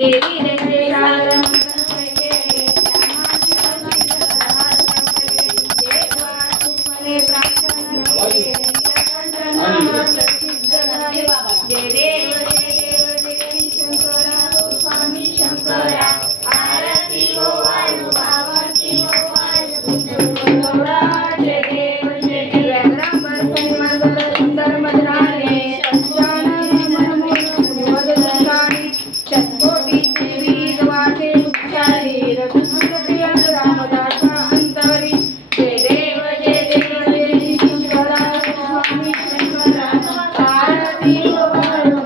देवी देते सागरम जय देव शंकरा स्वामी शंकरा आरती गोवाळू भावाची गोवाळू जय देव व्याघ्रांबर परिमल सुंदर मदनाने सच्चानंद मनमोहन वदनकाणी शतकोटी देवी वाटे उच्चारी रघुपति रामदासा अंतरी जय देव शंकरा स्वामी शंकरा आरती गोवाळू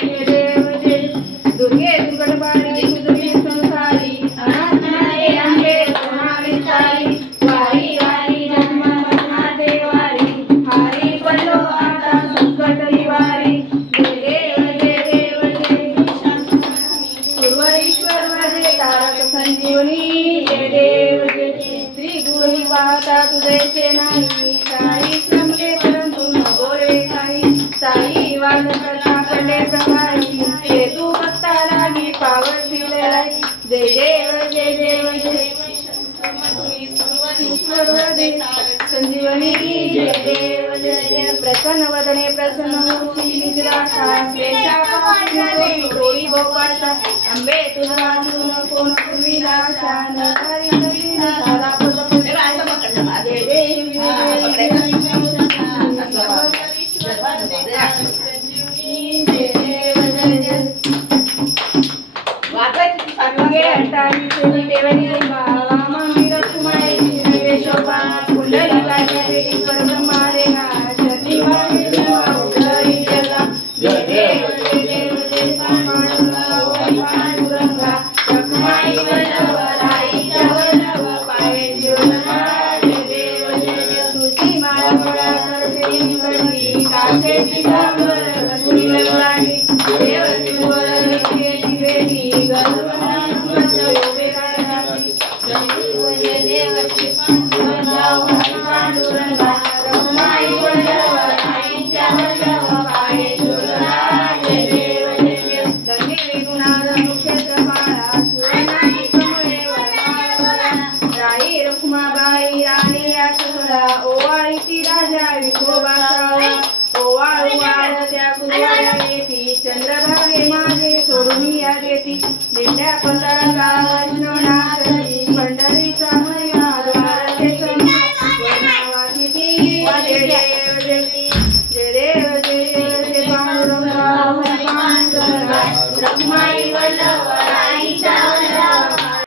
जय देव दुर्गे दुर्गटबारी दुर्गे संसारी अनाथनाये अंगे सोनाली सारी वारी वारी जन्म मरना देवारी हारी पडलो आता संकट निवारी जय देव पूर्वईश्वर माझे तारक संजीवनी जय देव श्री गुणी पाहता तुझे नाही साई श्रमले परंतु न बोले काही साई वाद करता कडे प्रभारी तू भक्ता लागी पावर दिले जय देव संजीवनी जय देव प्रसन्न वदने प्रसन्न मूर्ती निद्रा टोळी भोपाळचा अंबे तुझा वाचून कोण पूर्वीला शान झाला चंद्रभागे माझे सोडून या देती दिंड्या पताका पंढरीचा